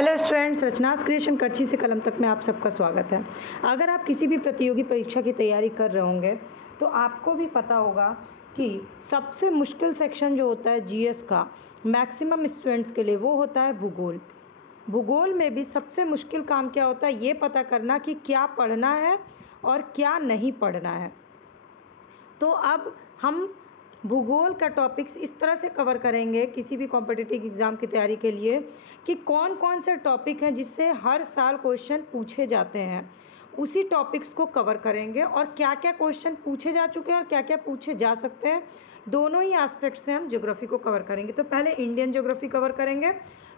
Hello students, रचनास creation करछी से कलम तक में आप सबका स्वागत है। अगर आप किसी भी प्रतियोगी परीक्षा की तैयारी कर रहे होंगे तो आपको भी पता होगा कि सबसे मुश्किल सेक्शन जो होता है जीएस का मैक्सिमम स्टूडेंट्स के लिए वो होता है भूगोल। भूगोल में भी सबसे मुश्किल काम क्या होता है, ये पता करना कि क्या पढ़ना है और क्या नहीं पढ़ना है। तो अब हम भूगोल का टॉपिक्स इस तरह से कवर करेंगे किसी भी कॉम्पिटिटिव एग्ज़ाम की तैयारी के लिए कि कौन कौन से टॉपिक हैं जिससे हर साल क्वेश्चन पूछे जाते हैं, उसी टॉपिक्स को कवर करेंगे और क्या क्या क्वेश्चन पूछे जा चुके हैं और क्या क्या पूछे जा सकते हैं, दोनों ही एस्पेक्ट से हम ज्योग्राफी को कवर करेंगे। तो पहले इंडियन ज्योग्राफी कवर करेंगे।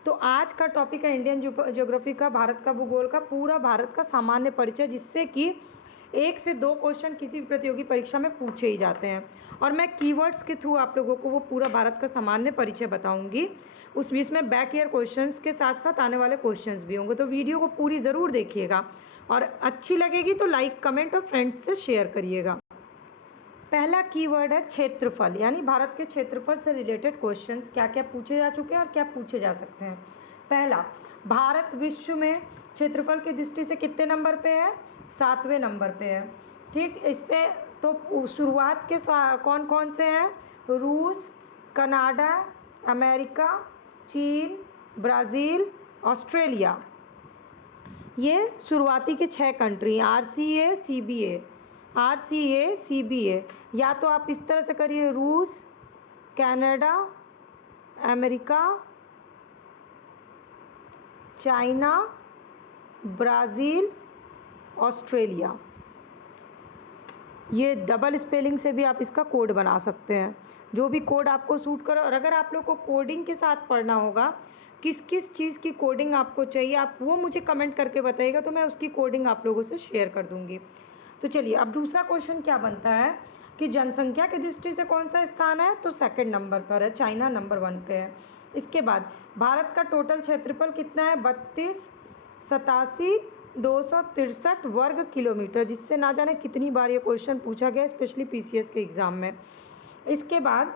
तो आज का टॉपिक है इंडियन ज्योग्राफी का, भारत का भूगोल का, पूरा भारत का सामान्य परिचय, जिससे कि 1 से 2 क्वेश्चन किसी भी प्रतियोगी परीक्षा में पूछे ही जाते हैं। और मैं कीवर्ड्स के थ्रू आप लोगों को वो पूरा भारत का सामान्य परिचय बताऊंगी। उस बीच में बैक ईयर क्वेश्चंस के साथ साथ आने वाले क्वेश्चंस भी होंगे। तो वीडियो को पूरी ज़रूर देखिएगा और अच्छी लगेगी तो लाइक, कमेंट और फ्रेंड्स से शेयर करिएगा। पहला कीवर्ड है क्षेत्रफल, यानी भारत के क्षेत्रफल से रिलेटेड क्वेश्चंस क्या क्या पूछे जा चुके हैं और क्या पूछे जा सकते हैं। पहला, भारत विश्व में क्षेत्रफल की दृष्टि से कितने नंबर पे है? 7वें नंबर पे है। ठीक, इससे तो शुरुआत के कौन कौन से हैं? रूस, कनाडा, अमेरिका, चीन, ब्राज़ील, ऑस्ट्रेलिया। ये शुरुआती के 6 कंट्री, RCA CBA। या तो आप इस तरह से करिए, रूस, Canada, America, China, Brazil, Australia. ये डबल स्पेलिंग से भी आप इसका कोड बना सकते हैं, जो भी कोड आपको सूट करे। और अगर आप लोग को कोडिंग के साथ पढ़ना होगा, किस किस चीज़ की कोडिंग आपको चाहिए, आप वो मुझे कमेंट करके बताइएगा तो मैं उसकी कोडिंग आप लोगों से शेयर कर दूँगी। तो चलिए, अब दूसरा क्वेश्चन क्या बनता है कि जनसंख्या की दृष्टि से कौन सा स्थान है? तो 2nd नंबर पर है, चाइना नंबर 1 पे है। इसके बाद भारत का टोटल क्षेत्रफल कितना है? 32,87,263 वर्ग किलोमीटर, जिससे ना जाने कितनी बार ये क्वेश्चन पूछा गया, स्पेशली PCS के एग्ज़ाम में। इसके बाद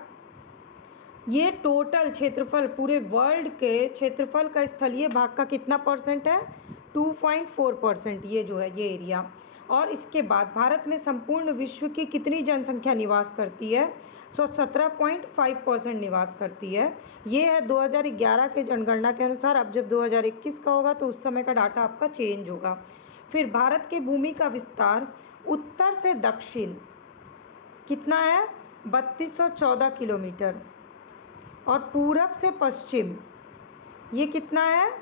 ये टोटल क्षेत्रफल पूरे वर्ल्ड के क्षेत्रफल का स्थलीय भाग का कितना परसेंट है? 2.4%, ये जो है ये एरिया। और इसके बाद भारत में संपूर्ण विश्व की कितनी जनसंख्या निवास करती है? 17.5% निवास करती है। ये है 2011 के जनगणना के अनुसार। अब जब 2021 का होगा तो उस समय का डाटा आपका चेंज होगा। फिर भारत के भूमि का विस्तार उत्तर से दक्षिण कितना है? 3214 किलोमीटर। और पूरब से पश्चिम ये कितना है?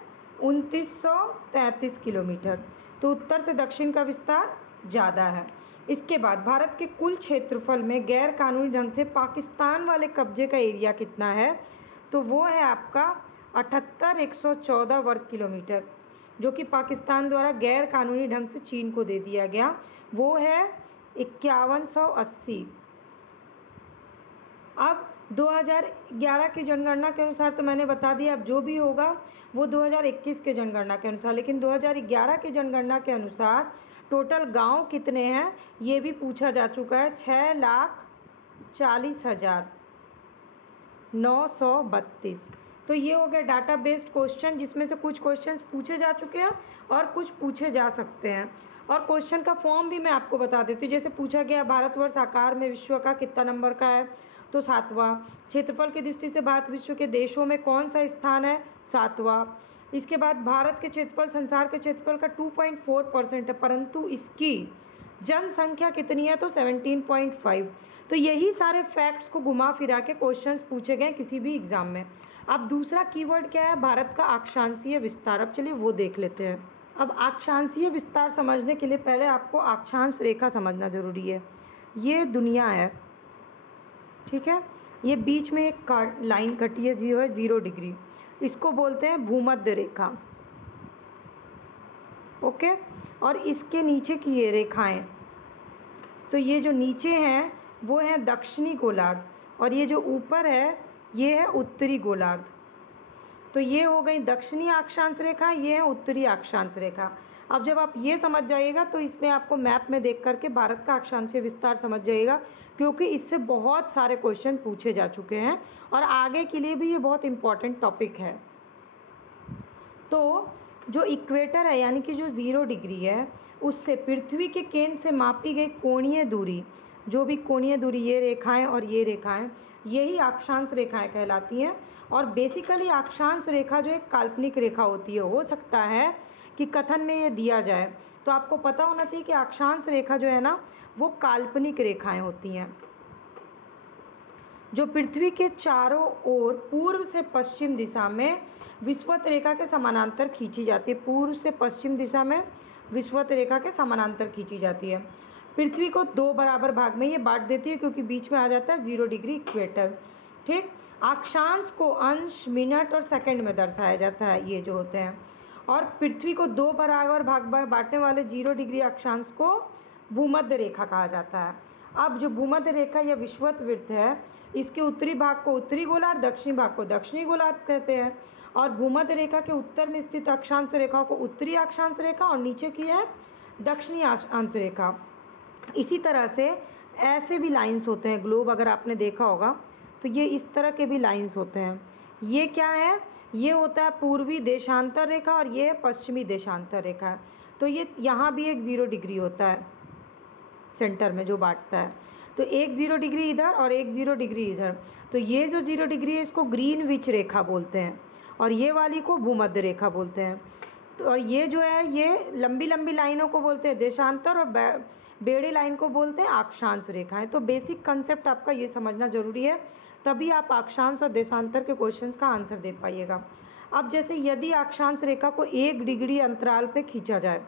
2933 किलोमीटर। तो उत्तर से दक्षिण का विस्तार ज़्यादा है। इसके बाद भारत के कुल क्षेत्रफल में गैर कानूनी ढंग से पाकिस्तान वाले कब्जे का एरिया कितना है? तो वो है आपका 78,114 वर्ग किलोमीटर, जो कि पाकिस्तान द्वारा गैर कानूनी ढंग से चीन को दे दिया गया। वो है 5180। अब 2011 की जनगणना के अनुसार तो मैंने बता दिया, अब जो भी होगा वो 2021 के जनगणना के अनुसार। लेकिन 2011 की जनगणना के अनुसार टोटल गांव कितने हैं ये भी पूछा जा चुका है। 6,40,932। तो ये हो गया डाटा बेस्ड क्वेश्चन, जिसमें से कुछ क्वेश्चंस पूछे जा चुके हैं और कुछ पूछे जा सकते हैं। और क्वेश्चन का फॉर्म भी मैं आपको बता देती हूँ। जैसे पूछा गया, भारतवर्ष आकार में विश्व का कितना नंबर का है? तो 7वां। क्षेत्रफल की दृष्टि से भारत विश्व के देशों में कौन सा स्थान है? 7वां। इसके बाद भारत के क्षेत्रफल संसार के क्षेत्रफल का 2.4% है, परंतु इसकी जनसंख्या कितनी है? तो 17.5। तो यही सारे फैक्ट्स को घुमा फिरा के क्वेश्चंस पूछे गए किसी भी एग्ज़ाम में। अब दूसरा कीवर्ड क्या है? भारत का अक्षांशीय विस्तार। अब चलिए वो देख लेते हैं। अब अक्षांशीय विस्तार समझने के लिए पहले आपको अक्षांश रेखा समझना ज़रूरी है। ये दुनिया है, ठीक है। ये बीच में एक लाइन कटी है, 0 डिग्री, इसको बोलते हैं भूमध्य रेखा। ओके। और इसके नीचे की ये रेखाएं, तो ये जो नीचे हैं वो हैं दक्षिणी गोलार्ध, और ये जो ऊपर है ये है उत्तरी गोलार्ध। तो ये हो गई दक्षिणी अक्षांश रेखा, ये है उत्तरी अक्षांश रेखा। अब जब आप ये समझ जाइएगा तो इसमें आपको मैप में देख करके भारत का अक्षांशीय विस्तार समझ जाइएगा, क्योंकि इससे बहुत सारे क्वेश्चन पूछे जा चुके हैं और आगे के लिए भी ये बहुत इम्पॉर्टेंट टॉपिक है। तो जो इक्वेटर है यानी कि जो 0 डिग्री है उससे पृथ्वी के केंद्र से मापी गई कोणीय दूरी, जो भी कोणीय दूरी, ये रेखाएं और ये रेखाएं, यही अक्षांश रेखाएं कहलाती हैं। और बेसिकली अक्षांश रेखा जो एक काल्पनिक रेखा होती है, हो सकता है कि कथन में ये दिया जाए, तो आपको पता होना चाहिए कि अक्षांश रेखा जो है ना वो काल्पनिक रेखाएं होती हैं जो पृथ्वी के चारों ओर पूर्व से पश्चिम दिशा में विषुवत रेखा के समानांतर खींची जाती है। पूर्व से पश्चिम दिशा में विषुवत रेखा के समानांतर खींची जाती है। पृथ्वी को 2 बराबर भाग में ये बांट देती है क्योंकि बीच में आ जाता है 0 डिग्री इक्वेटर। ठीक, अक्षांश को अंश, मिनट और सेकंड में दर्शाया जाता है, ये जो होते हैं। और पृथ्वी को 2 बराबर भाग में बांटने वाले 0 डिग्री अक्षांश को भूमध्य रेखा कहा जाता है। अब जो भूमध्य रेखा या विषुवत वृत्त है, इसके उत्तरी भाग को उत्तरी गोलार्ध, दक्षिणी भाग को दक्षिणी गोलार्ध कहते हैं। और भूमध्य रेखा के उत्तर में स्थित अक्षांश रेखा को उत्तरी अक्षांश रेखा और नीचे की है दक्षिणी अक्षांश रेखा। इसी तरह से ऐसे भी लाइंस होते हैं, ग्लोब अगर आपने देखा होगा तो ये इस तरह के भी लाइंस होते हैं। ये क्या है, ये होता है पूर्वी देशांतर रेखा और ये पश्चिमी देशांतर रेखा है। तो ये यहाँ भी एक 0 डिग्री होता है सेंटर में जो बांटता है, तो एक 0 डिग्री इधर और एक 0 डिग्री इधर। तो ये जो 0 डिग्री है इसको ग्रीनविच रेखा बोलते हैं और ये वाली को भूमध्य रेखा बोलते हैं। तो और ये जो है ये लंबी लंबी लाइनों को बोलते हैं देशांतर और बेड़ी लाइन को बोलते हैं अक्षांश रेखाएं। तो बेसिक कंसेप्ट आपका ये समझना जरूरी है, तभी आप अक्षांश और देशांतर के क्वेश्चंस का आंसर दे पाइएगा। अब जैसे यदि अक्षांश रेखा को 1 डिग्री अंतराल पे खींचा जाए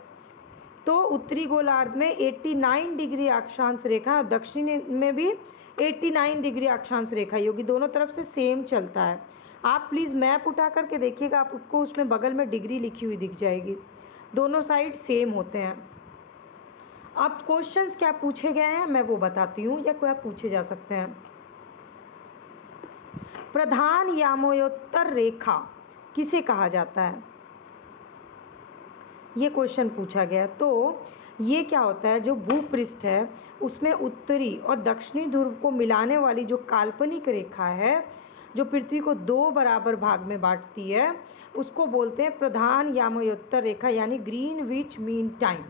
तो उत्तरी गोलार्ध में 89 डिग्री अक्षांश रेखा और दक्षिणी में भी 89 डिग्री अक्षांश रेखा होगी, दोनों तरफ से सेम चलता है। आप प्लीज़ मैप उठा करके देखिएगा, आपको उसमें बगल में डिग्री लिखी हुई दिख जाएगी, दोनों साइड सेम होते हैं। अब क्वेश्चंस क्या पूछे गए हैं मैं वो बताती हूँ, या क्या पूछे जा सकते हैं। प्रधान यामोत्तर रेखा किसे कहा जाता है, ये क्वेश्चन पूछा गया। तो ये क्या होता है, जो भूपृष्ठ है उसमें उत्तरी और दक्षिणी ध्रुव को मिलाने वाली जो काल्पनिक रेखा है जो पृथ्वी को 2 बराबर भाग में बांटती है, उसको बोलते हैं प्रधान यामोत्तर रेखा यानी ग्रीनविच मीन टाइम।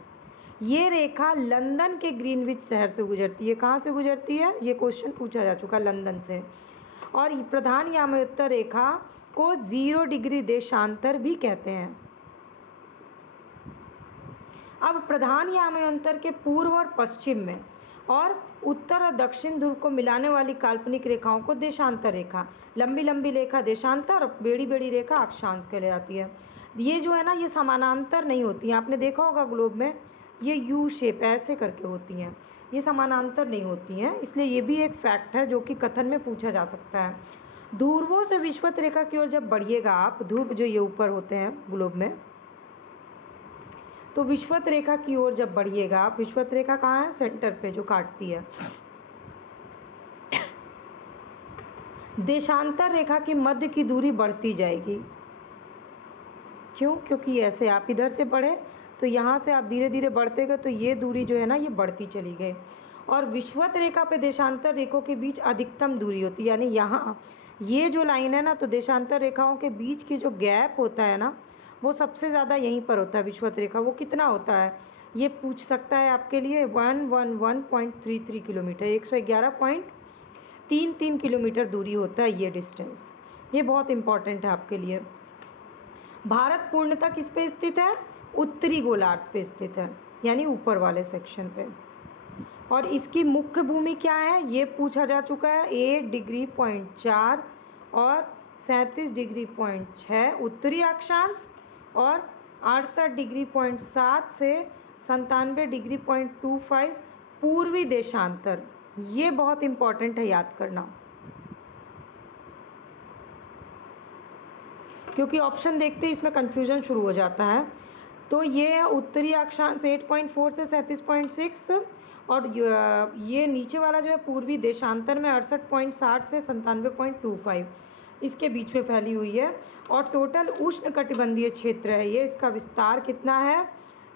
ये रेखा लंदन के ग्रीनविच शहर से गुजरती है। कहाँ से गुजरती है, ये क्वेश्चन पूछा जा चुका, लंदन से। और प्रधान यामोत्तर रेखा को 0 डिग्री देशांतर भी कहते हैं। अब प्रधान यामोत्तर के पूर्व और पश्चिम में और उत्तर और दक्षिण ध्रुव को मिलाने वाली काल्पनिक रेखाओं को देशांतर रेखा, लंबी लंबी रेखा देशांतर और बेड़ी बेड़ी रेखा अक्षांश कहलाई जाती है। ये जो है ना ये समानांतर नहीं होती हैं, आपने देखा होगा ग्लोब में ये यू शेप ऐसे करके होती हैं, ये समानांतर नहीं होती हैं, इसलिए ये भी एक फैक्ट है जो कि कथन में पूछा जा सकता है। ध्रुवों से विषुवत रेखा की ओर जब बढ़िएगा आप, ध्रुव जो ये ऊपर होते हैं ग्लोब में, तो विषुवत रेखा की ओर जब बढ़िएगा आप, विषुवत रेखा कहाँ है, सेंटर पे जो काटती है, देशांतर रेखा की मध्य की दूरी बढ़ती जाएगी। क्यों, क्योंकि ऐसे आप इधर से बढ़े तो यहाँ से आप धीरे धीरे बढ़ते गए तो ये दूरी जो है ना ये बढ़ती चली गई। और विषुवत रेखा पे देशांतर रेखाओं के बीच अधिकतम दूरी होती है, यानी यहाँ ये जो लाइन है ना, तो देशांतर रेखाओं के बीच की जो गैप होता है ना वो सबसे ज़्यादा यहीं पर होता है विषुवत रेखा। वो कितना होता है ये पूछ सकता है आपके लिए, 111.33 किलोमीटर, 111.33 किलोमीटर दूरी होता है ये डिस्टेंस। ये बहुत इम्पॉर्टेंट है आपके लिए। भारत पूर्णतः किस पे स्थित है, उत्तरी गोलार्ध पे स्थित है, यानी ऊपर वाले सेक्शन पे। और इसकी मुख्य भूमि क्या है ये पूछा जा चुका है, 8 डिग्री 4 और 37 डिग्री 6 उत्तरी अक्षांश और 68 डिग्री 7 से 97 डिग्री 25 पूर्वी देशांतर। ये बहुत इम्पॉर्टेंट है याद करना, क्योंकि ऑप्शन देखते ही इसमें कन्फ्यूजन शुरू हो जाता है। तो ये है उत्तरी अक्षांश 8.4 से 37.6 और ये नीचे वाला जो है पूर्वी देशांतर में 68.60 से 97.25 इसके बीच में फैली हुई है। और टोटल उष्ण कटिबंधीय क्षेत्र है ये, इसका विस्तार कितना है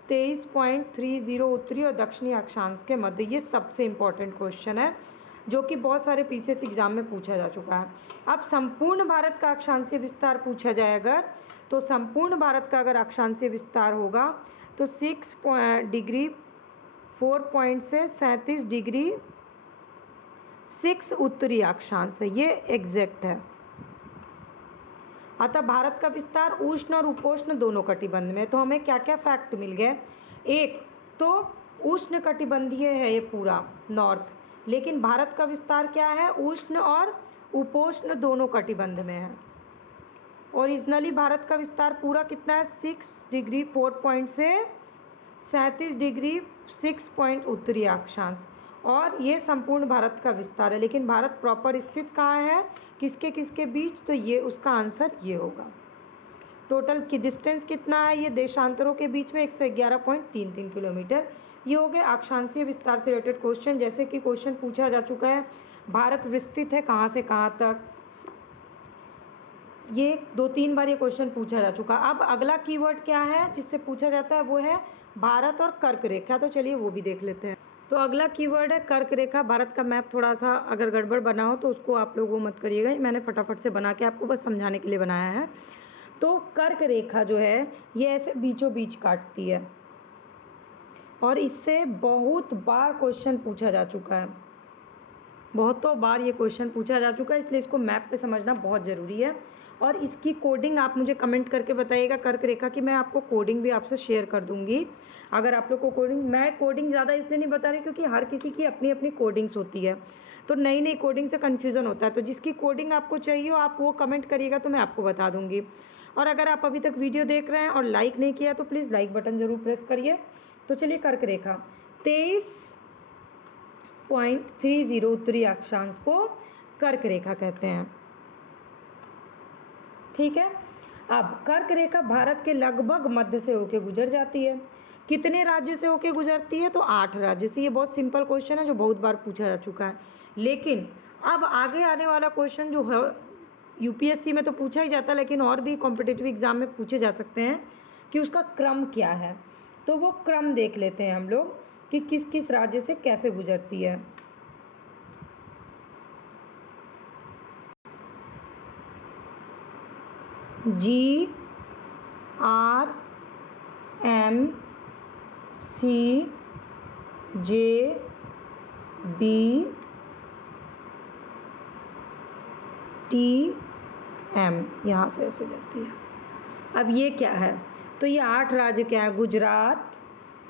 23.30 उत्तरी और दक्षिणी अक्षांश के मध्य। ये सबसे इम्पॉर्टेंट क्वेश्चन है जो कि बहुत सारे पीसीएस एग्जाम में पूछा जा चुका है। अब संपूर्ण भारत का अक्षांशीय विस्तार पूछा जाए अगर, तो संपूर्ण भारत का अगर अक्षांशीय विस्तार होगा तो 6 डिग्री 4 पॉइंट से 37 डिग्री 6 उत्तरी अक्षांश है, ये एग्जैक्ट है। अतः भारत का विस्तार उष्ण और उपोष्ण दोनों कटिबंध में। तो हमें क्या क्या फैक्ट मिल गए? एक तो उष्ण कटिबंधीय है ये पूरा नॉर्थ, लेकिन भारत का विस्तार क्या है? उष्ण और उपोष्ण दोनों कटिबंध में है। ओरिजिनली भारत का विस्तार पूरा कितना है? 6 डिग्री 4 पॉइंट से 37 डिग्री 6 पॉइंट उत्तरी अक्षांश, और ये संपूर्ण भारत का विस्तार है। लेकिन भारत प्रॉपर स्थित कहाँ है, किसके किसके बीच? तो ये उसका आंसर ये होगा। टोटल की डिस्टेंस कितना है ये देशांतरों के बीच में? 111.33 किलोमीटर। ये हो गए अक्षांशीय विस्तार से रिलेटेड क्वेश्चन। जैसे कि क्वेश्चन पूछा जा चुका है, भारत विस्तृत है कहाँ से कहाँ तक, ये 2-3 बार ये क्वेश्चन पूछा जा चुका। अब अगला कीवर्ड क्या है जिससे पूछा जाता है? वो है भारत और कर्क रेखा। तो चलिए वो भी देख लेते हैं। तो अगला कीवर्ड है कर्क रेखा। भारत का मैप थोड़ा सा अगर गड़बड़ बना हो तो उसको आप लोग वो मत करिएगा, मैंने फटाफट से बना के आपको बस समझाने के लिए बनाया है। तो कर्क रेखा जो है ये ऐसे बीचों बीच काटती है, और इससे बहुत बार क्वेश्चन पूछा जा चुका है, बहुतों बार ये क्वेश्चन पूछा जा चुका है, इसलिए इसको मैप पे समझना बहुत ज़रूरी है। और इसकी कोडिंग आप मुझे कमेंट करके बताइएगा कर्क रेखा की, मैं आपको कोडिंग भी आपसे शेयर कर दूंगी। अगर आप लोग को कोडिंग, मैं कोडिंग ज़्यादा इसलिए नहीं बता रही क्योंकि हर किसी की अपनी अपनी कोडिंग्स होती है, तो नई नई कोडिंग से कन्फ्यूज़न होता है। तो जिसकी कोडिंग आपको चाहिए हो आप वो कमेंट करिएगा तो मैं आपको बता दूँगी। और अगर आप अभी तक वीडियो देख रहे हैं और लाइक नहीं किया तो प्लीज़ लाइक बटन ज़रूर प्रेस करिए। तो चलिए कर्क रेखा 23.30 उत्तरी अक्षांश को कर्क रेखा कहते हैं, ठीक है। अब कर्क रेखा भारत के लगभग मध्य से होकर गुजर जाती है। कितने राज्य से होकर गुजरती है? तो 8 राज्य से। ये बहुत सिंपल क्वेश्चन है जो बहुत बार पूछा जा चुका है। लेकिन अब आगे आने वाला क्वेश्चन जो है यूपीएससी में तो पूछा ही जाता है, लेकिन और भी कॉम्पिटिटिव एग्जाम में पूछे जा सकते हैं कि उसका क्रम क्या है। तो वो क्रम देख लेते हैं हम लोग कि किस किस राज्य से कैसे गुजरती है। GRMC JBTM यहाँ से ऐसे जाती है। अब ये क्या है? तो ये 8 राज्य क्या है? गुजरात,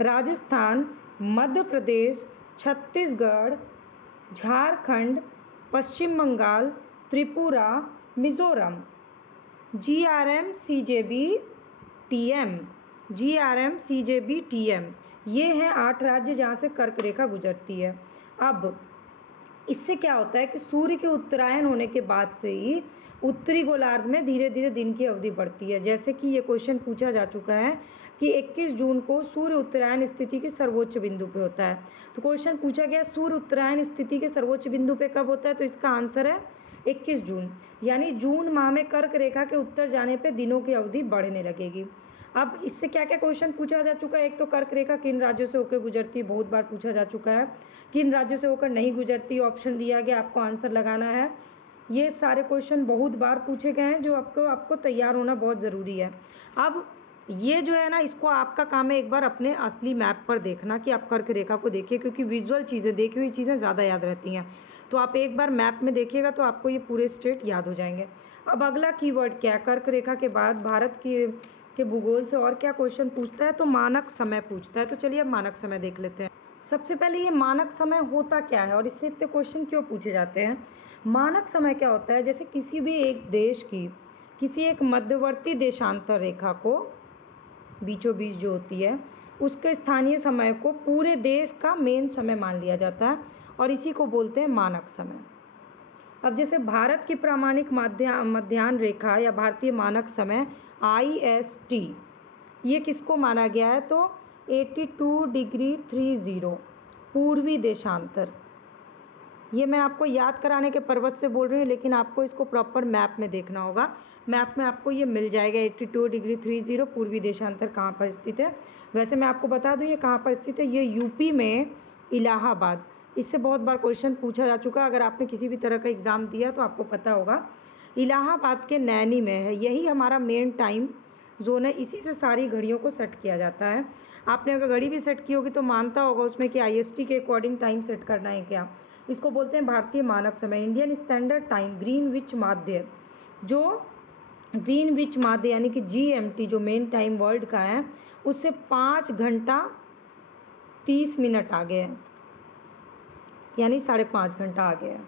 राजस्थान, मध्य प्रदेश, छत्तीसगढ़, झारखंड, पश्चिम बंगाल, त्रिपुरा, मिज़ोरम। GRMCJBTM ये हैं 8 राज्य जहाँ से कर्क रेखा गुजरती है। अब इससे क्या होता है कि सूर्य के उत्तरायण होने के बाद से ही उत्तरी गोलार्ध में धीरे धीरे दिन की अवधि बढ़ती है। जैसे कि ये क्वेश्चन पूछा जा चुका है कि 21 जून को सूर्य उत्तरायण स्थिति के सर्वोच्च बिंदु पे होता है। तो क्वेश्चन पूछा गया सूर्य उत्तरायण स्थिति के सर्वोच्च बिंदु पे कब होता है? तो इसका आंसर है 21 जून, यानी जून माह में कर्क रेखा के उत्तर जाने पे दिनों की अवधि बढ़ने लगेगी। अब इससे क्या क्या क्वेश्चन पूछा जा चुका है? एक तो कर्क रेखा किन राज्यों से होकर गुजरती है, बहुत बार पूछा जा चुका है। किन राज्यों से होकर नहीं गुजरती, ऑप्शन दिया गया, आपको आंसर लगाना है। ये सारे क्वेश्चन बहुत बार पूछे गए हैं जो आपको तैयार होना बहुत ज़रूरी है। अब ये जो है ना, इसको आपका काम है एक बार अपने असली मैप पर देखना कि आप कर्क रेखा को देखिए, क्योंकि विजुअल चीज़ें, देखी हुई चीज़ें ज़्यादा याद रहती हैं। तो आप एक बार मैप में देखिएगा तो आपको ये पूरे स्टेट याद हो जाएंगे। अब अगला कीवर्ड क्या है? कर्क रेखा के बाद भारत के भूगोल से और क्या क्वेश्चन पूछता है? तो मानक समय पूछता है। तो चलिए अब मानक समय देख लेते हैं। सबसे पहले ये मानक समय होता क्या है और इससे इतने क्वेश्चन क्यों पूछे जाते हैं? मानक समय क्या होता है? जैसे किसी भी एक देश की किसी एक मध्यवर्ती देशांतर रेखा को बीचों बीच जो होती है उसके स्थानीय समय को पूरे देश का मेन समय मान लिया जाता है और इसी को बोलते हैं मानक समय। अब जैसे भारत की प्रामाणिक मध्याह्न रेखा या भारतीय मानक समय IST, ये किसको माना गया है? तो 82 डिग्री 30 पूर्वी देशांतर। ये मैं आपको याद कराने के पर्पज़ से बोल रही हूँ, लेकिन आपको इसको प्रॉपर मैप में देखना होगा। मैप में आपको ये मिल जाएगा 82 डिग्री 30 पूर्वी देशांतर कहाँ पर स्थित है। वैसे मैं आपको बता दूँ ये कहाँ पर स्थित है, ये यूपी में इलाहाबाद। इससे बहुत बार क्वेश्चन पूछा जा चुका है, अगर आपने किसी भी तरह का एग्ज़ाम दिया तो आपको पता होगा। इलाहाबाद के नैनी में है, यही हमारा मेन टाइम जोन है, इसी से सारी घड़ियों को सेट किया जाता है। आपने अगर घड़ी भी सेट की होगी तो मानता होगा उसमें कि IST के अकॉर्डिंग टाइम सेट करना है क्या। इसको बोलते हैं भारतीय मानक समय, इंडियन स्टैंडर्ड टाइम। ग्रीनविच माध्य, जो ग्रीनविच माध्य यानी कि GMT जो मेन टाइम वर्ल्ड का है, उससे 5 घंटा 30 मिनट आगे है, यानी 5.5 घंटा आगे है।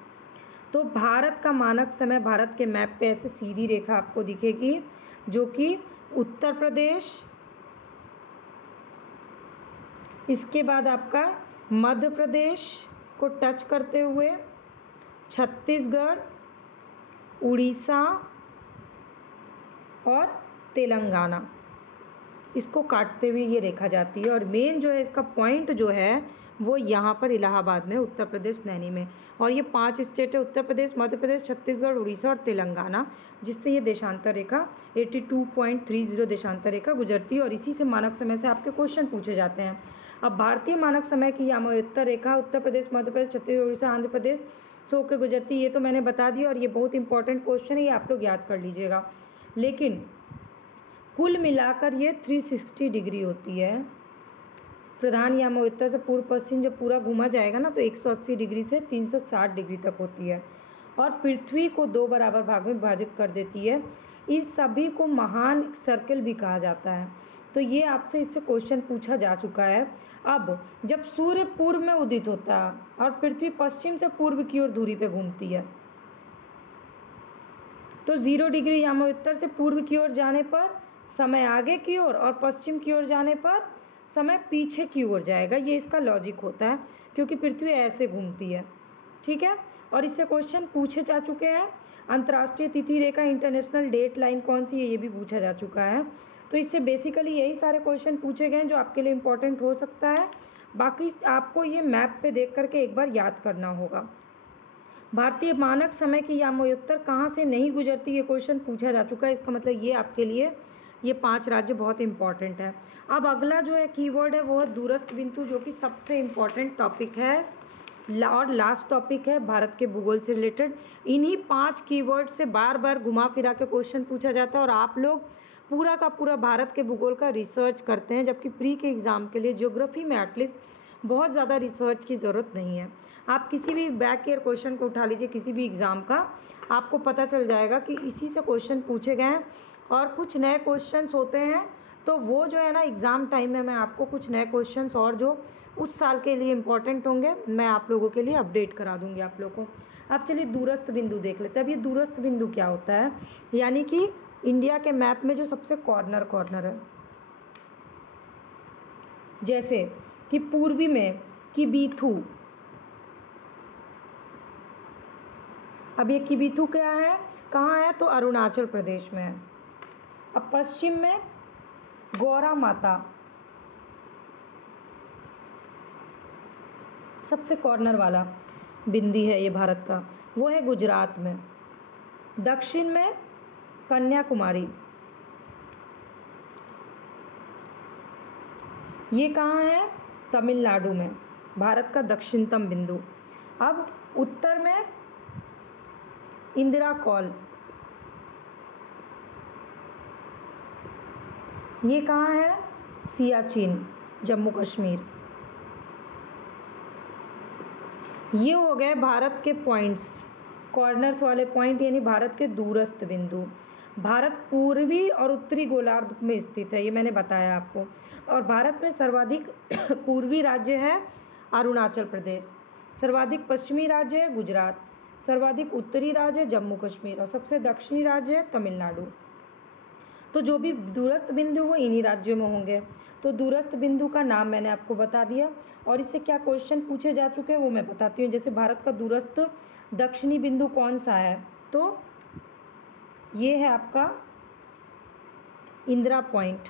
तो भारत का मानक समय भारत के मैप पे ऐसे सीधी रेखा आपको दिखेगी, जो कि उत्तर प्रदेश, इसके बाद आपका मध्य प्रदेश को टच करते हुए छत्तीसगढ़, उड़ीसा और तेलंगाना, इसको काटते हुए ये रेखा जाती है। और मेन जो है इसका पॉइंट जो है वो यहाँ पर इलाहाबाद में, उत्तर प्रदेश नैनी में। और ये 5 स्टेट है, उत्तर प्रदेश, मध्य प्रदेश, छत्तीसगढ़, उड़ीसा और तेलंगाना, जिससे ये देशांतर रेखा 82.30 देशांतर रेखा गुजरती है। और इसी से मानक समय से आपके क्वेश्चन पूछे जाते हैं। अब भारतीय मानक समय की यामोत्तर रेखा उत्तर प्रदेश, मध्य प्रदेश, छत्तीसगढ़, उड़ीसा, आंध्र प्रदेश से होकर गुजरती है। ये तो मैंने बता दिया और ये बहुत इंपॉर्टेंट क्वेश्चन है, ये आप लोग याद कर लीजिएगा। लेकिन कुल मिलाकर ये 360 डिग्री होती है। प्रधान यामोत्तर से पूर्व पश्चिम जब पूरा घूमा जाएगा ना, तो 180 डिग्री से 360 डिग्री तक होती है और पृथ्वी को 2 बराबर भाग में विभाजित कर देती है। इस सभी को महान सर्कल भी कहा जाता है। तो ये आपसे इससे क्वेश्चन पूछा जा चुका है। अब जब सूर्य पूर्व में उदित होता है और पृथ्वी पश्चिम से पूर्व की ओर धुरी पे घूमती है, तो 0 डिग्री यामोत्तर से पूर्व की ओर जाने पर समय आगे की ओर और पश्चिम की ओर जाने पर समय पीछे की ओर जाएगा। ये इसका लॉजिक होता है, क्योंकि पृथ्वी ऐसे घूमती है। ठीक है, और इससे क्वेश्चन पूछे जा चुके हैं। अंतर्राष्ट्रीय तिथि रेखा, इंटरनेशनल डेट लाइन कौन सी है, ये भी पूछा जा चुका है। तो इससे बेसिकली यही सारे क्वेश्चन पूछे गए हैं जो आपके लिए इम्पोर्टेंट हो सकता है। बाकी आपको ये मैप पे देख करके एक बार याद करना होगा। भारतीय मानक समय की यामोत्तर कहाँ से नहीं गुजरती, ये क्वेश्चन पूछा जा चुका है। इसका मतलब ये आपके लिए ये 5 राज्य बहुत इंपॉर्टेंट है। अब अगला जो है कीवर्ड है वो है दूरस्थ बिंदु, जो कि सबसे इम्पॉर्टेंट टॉपिक है और लास्ट टॉपिक है भारत के भूगोल से रिलेटेड। इन्हीं 5 कीवर्ड से बार बार घुमा फिरा के क्वेश्चन पूछा जाता है और आप लोग पूरा का पूरा भारत के भूगोल का रिसर्च करते हैं, जबकि प्री के एग्ज़ाम के लिए ज्योग्राफी में एटलीस्ट बहुत ज़्यादा रिसर्च की ज़रूरत नहीं है। आप किसी भी बैक ईयर क्वेश्चन को उठा लीजिए, किसी भी एग्ज़ाम का, आपको पता चल जाएगा कि इसी से क्वेश्चन पूछे गए हैं। और कुछ नए क्वेश्चंस होते हैं, तो वो जो है ना एग्ज़ाम टाइम में मैं आपको कुछ नए क्वेश्चंस और जो उस साल के लिए इम्पोर्टेंट होंगे मैं आप लोगों के लिए अपडेट करा दूंगी आप लोगों को। अब चलिए दूरस्थ बिंदु देख लेते हैं। अब ये दूरस्थ बिंदु क्या होता है, यानी कि इंडिया के मैप में जो सबसे कॉर्नर है, जैसे कि पूर्वी में किबीथू। अब ये किबीथू क्या है, कहाँ है, तो अरुणाचल प्रदेश में है। अब पश्चिम में गौरा माता, सबसे कॉर्नर वाला बिंदी है ये भारत का, वो है गुजरात में। दक्षिण में कन्याकुमारी, ये कहाँ है, तमिलनाडु में, भारत का दक्षिणतम बिंदु। अब उत्तर में इंदिरा कॉल, ये कहाँ है, सियाचिन, जम्मू कश्मीर। ये हो गए भारत के पॉइंट्स, कॉर्नर्स वाले पॉइंट, यानी भारत के दूरस्थ बिंदु। भारत पूर्वी और उत्तरी गोलार्ध में स्थित है, ये मैंने बताया आपको। और भारत में सर्वाधिक पूर्वी राज्य है अरुणाचल प्रदेश, सर्वाधिक पश्चिमी राज्य है गुजरात, सर्वाधिक उत्तरी राज्य है जम्मू कश्मीर और सबसे दक्षिणी राज्य है तमिलनाडु। तो जो भी दूरस्थ बिंदु वो इन्हीं राज्यों में होंगे। तो दूरस्थ बिंदु का नाम मैंने आपको बता दिया और इससे क्या क्वेश्चन पूछे जा चुके हैं वो मैं बताती हूँ। जैसे भारत का दूरस्थ दक्षिणी बिंदु कौन सा है, तो ये है आपका इंदिरा पॉइंट।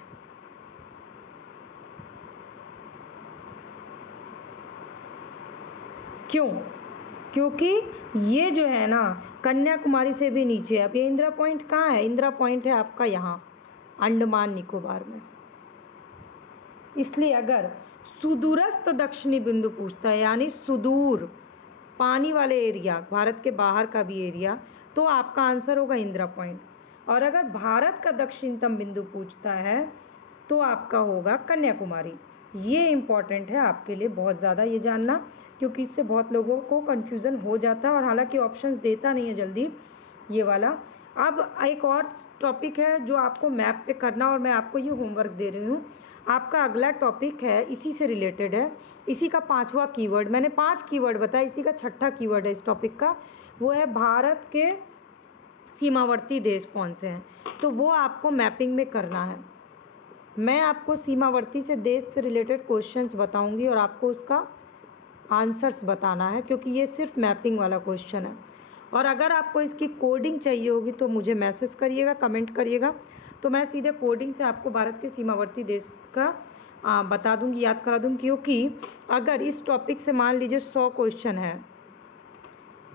क्यों, क्योंकि ये जो है ना कन्याकुमारी से भी नीचे है। अब ये इंदिरा पॉइंट कहाँ है, इंदिरा पॉइंट है आपका यहाँ अंडमान निकोबार में। इसलिए अगर सुदूरस्थ दक्षिणी बिंदु पूछता है, यानी सुदूर पानी वाले एरिया, भारत के बाहर का भी एरिया, तो आपका आंसर होगा इंदिरा पॉइंट। और अगर भारत का दक्षिणतम बिंदु पूछता है तो आपका होगा कन्याकुमारी। ये इम्पॉर्टेंट है आपके लिए बहुत ज़्यादा ये जानना, क्योंकि इससे बहुत लोगों को कन्फ्यूज़न हो जाता है और हालांकि ऑप्शंस देता नहीं है जल्दी ये वाला। अब एक और टॉपिक है जो आपको मैप पे करना, और मैं आपको ये होमवर्क दे रही हूँ। आपका अगला टॉपिक है, इसी से रिलेटेड है, इसी का 5वां कीवर्ड। मैंने 5 कीवर्ड बताया, इसी का 6ठा कीवर्ड है इस टॉपिक का, वो है भारत के सीमावर्ती देश कौन से हैं। तो वो आपको मैपिंग में करना है। मैं आपको सीमावर्ती से देश से रिलेटेड क्वेश्चंस बताऊंगी और आपको उसका आंसर्स बताना है, क्योंकि ये सिर्फ मैपिंग वाला क्वेश्चन है। और अगर आपको इसकी कोडिंग चाहिए होगी तो मुझे मैसेज करिएगा, कमेंट करिएगा, तो मैं सीधे कोडिंग से आपको भारत के सीमावर्ती देश का बता दूंगी, याद करा दूंगी। क्योंकि अगर इस टॉपिक से मान लीजिए 100 क्वेश्चन है,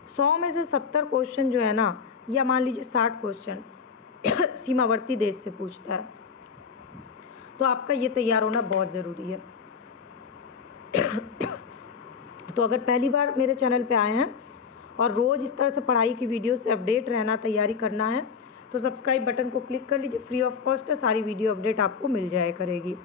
100 में से 70 क्वेश्चन जो है ना, या मान लीजिए 60 क्वेश्चन सीमावर्ती देश से पूछता है, तो आपका ये तैयार होना बहुत ज़रूरी है। तो अगर पहली बार मेरे चैनल पे आए हैं और रोज़ इस तरह से पढ़ाई की वीडियो से अपडेट रहना, तैयारी करना है, तो सब्सक्राइब बटन को क्लिक कर लीजिए, फ्री ऑफ कॉस्ट है, सारी वीडियो अपडेट आपको मिल जाया करेगी।